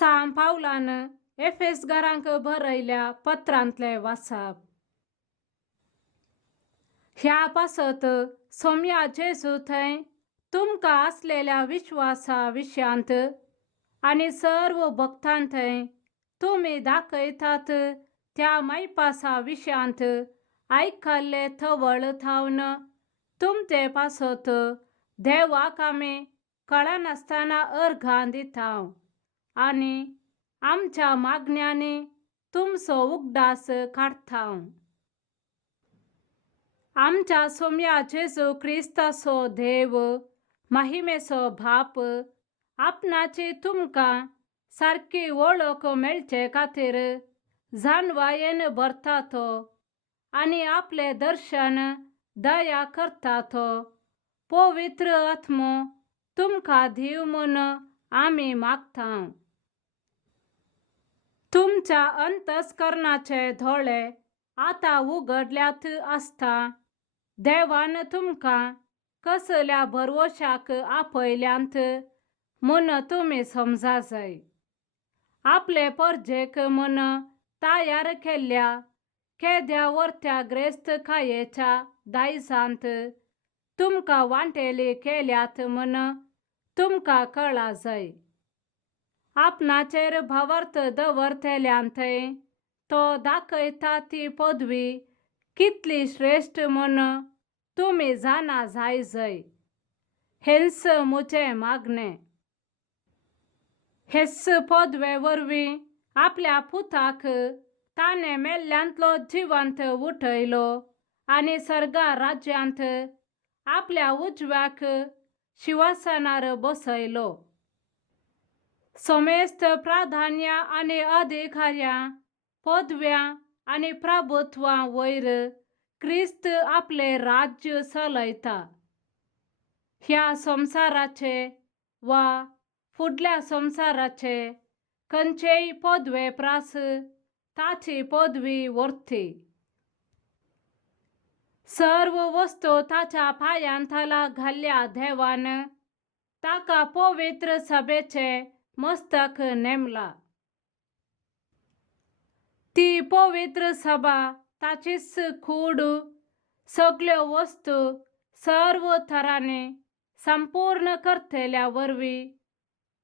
सांब पावलान एफेसकारांक बरयल्या पत्रांतले वाचप. ह्या पासत सोम्या जेजू थंय तुमकां आसलेल्या विश्वासा विशयांत आनी सर्व भक्तां थंय तुमी दाखयतात त्या मैपासा विशयांत आयकल्ले थवळ थावन तुमचे पासत देवाक आमी कळनासतना अर्घां दिता आनी आमच्या मागण्यांनी तुमचो उगडास काडटा. आमच्या सोम्या जेजू क्रिस्ताचो देव महिमेचो बाप आपणाची तुमकां सारकी वळख मेळचे खातीर जानवायेन भरता तो आनी आपले दर्शन दया करता तो पवित्र आत्मो तुमकां दिव म्हूण आमी मागता. तुमच्या अंतस्करणाचे दोळे आतां उगडल्यात आसता देवान तुमकां कसल्या भरवशाक आपयल्यांत म्हूण तुमी समजा जाय. आपले परजेक म्हूण तयार केल्ल्या केद्या वर्त्या ग्रेस्त खायेच्या दायजांत तुमकां वांटेली केल्यात म्हूण तुमकां कळा जाय. आपणाचेर भावार्थ दवरतल्यान थंय तो दाखयता ती पदवी कितली श्रेष्ठ म्हूण तुमी जाणा जाय. हेंच मुझे मागणे. हेच पदवे वरवीं आपल्या पुताक ताणे मेल्ल्यांतलो जिवंत उठयलो आनी सर्गा राज्यांत आपल्या उजव्याक शिंवासनार बसयलो. समेस्त प्राधान्या आनी अधिकाऱ्यां पदव्यां आनी प्रभुत्वां वयर क्रिस्त आपले राज्य चलयता. ह्या संवसाराचे वा फुडल्या संवसाराचे खंयचेय पदवे प्रास ताची पदवी व्हरती. सर्व वस्तू ताच्या पांयांतला घाल्ल्या देवान ताका पवित्र सभेचे मस्तक नेमला. ती पवित्र सभा ताचीच कूड सगळ्यो वस्तू सर्व तरांनी संपूर्ण करतल्या वरवीं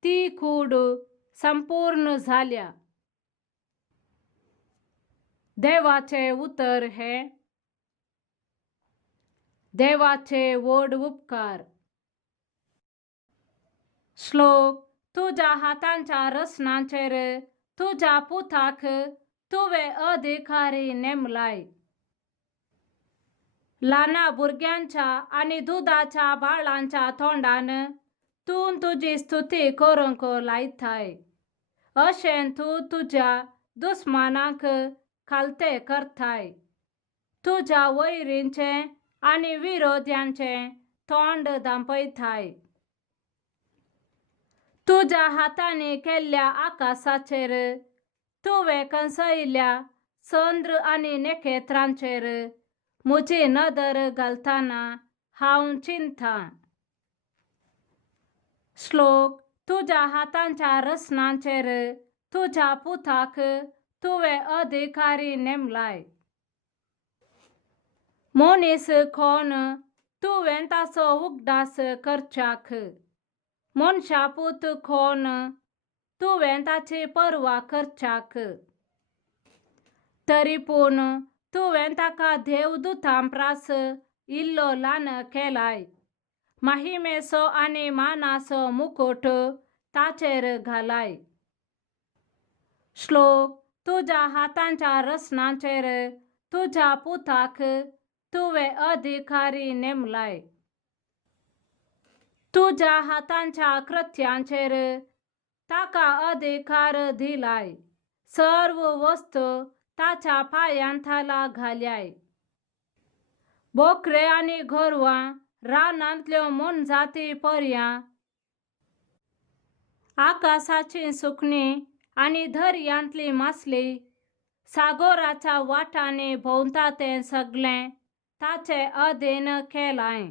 ती कूड संपूर्ण जाल्या. देवाचे उतर हे. देवाचे व्हड उपकार. श्लोक. तुज्या हातांच्या रचनांचेर तुज्या पुताक तुवें अधिकारी नेमलाय. ल्हाना भुरग्यांच्या आनी दुदाच्या बाळांच्या तोंडान तूं तुजी स्तुती करूंक लायताय. अशें तूं तुज्या दुस्मानांक खालते करताय. तुज्या वैरींचे आनी विरोध्यांचे तोंड धांपयताय. तुज्या हातांनी केल्ल्या आकाशाचेर तुवें कंसयल्ल्या चंद्र आनी नखेत्रांचेर म्हजी नदर घालतना हांव चिंतां. श्लोक. तुज्या हातांच्या रचनांचेर तुज्या पुताक तुवें अधिकारी नेमलाय. मनीस कोण तुवें ताचो उगडास करच्याक. मनशा पूत कोण तुवें ताची पर्वा करच्याक. तरी पूण तुवें ताका देवदूतां प्रास इल्लो ल्हान केलाय. महिमेचो आनी मानाचो मुकुट ताचेर घालाय. श्लोक. तुज्या हातांच्या रचनांचेर तुज्या पुताक तुवें अधिकारी नेमलाय. तुज्या हातांच्या कृत्यांचेर ताका अधिकार दिलाय. सर्व वस्तू ताच्या पांयांतला घाल्याय. बोकरे आनी गोरवां रानांतल्यो मनजाती पर्यां आकाशाची सुकणीं आनी दर्यांतली मासली सागराच्या वाटांनी भोंवता तें सगळें ताचे अधीन केलाय.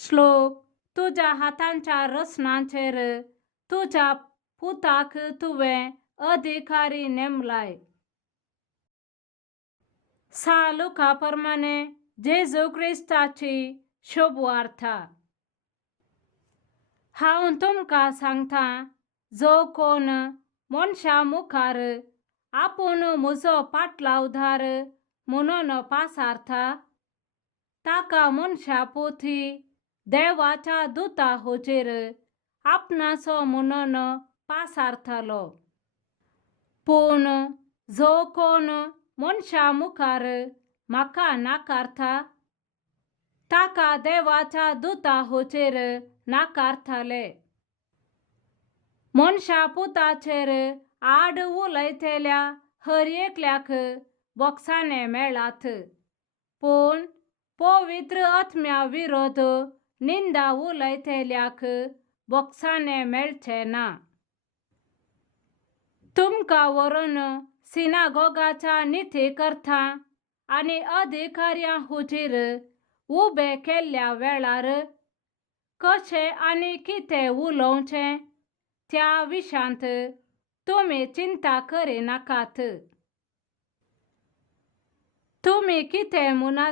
श्लोक. तुज्या हातांच्या रचनांचेर तुज्या पुताक तुवें अधिकारी नेमलाय. सालुकाप्रमाणे जेजू क्रिस्ताची शुभ वार्ता. हांव तुमकां सांगता, जो कोण मनशा मुखार आपूण म्हजो पाटलावधार म्हणून पासारता, ताका मनशा पोथी देवाच्या दुता होचेर आपणाचो म्हणून पासारतलो. पूण जो कोण मनशा मुखार म्हाका नाकारता, ताका देवाच्या दुता होचेर नाकारतले. मनशा पुताचेर आड उलयतल्या हर एकल्याक बोगसाणे मेळात, पूण पवित्र आत्म्या विरोध निंदा उलयतल्याक बोगसाणे मेळचे ना. तुमकां व्हरून सिनागोगाच्या निथेकर्ता आनी अधिकाऱ्यां हुजीर उबे केल्ल्या वेळार कशें आनी कितें उलोवचें त्या विशांत तुमी चिंता करिनाकात. तुमी कितें म्हणा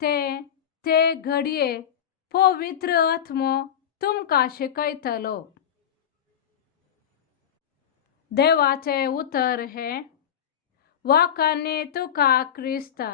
ते घडये पवित्र आत्मो तुमकां शिकयतलो. देवाचे उतर हे: वाकान्नी तुका क्रिस्ता.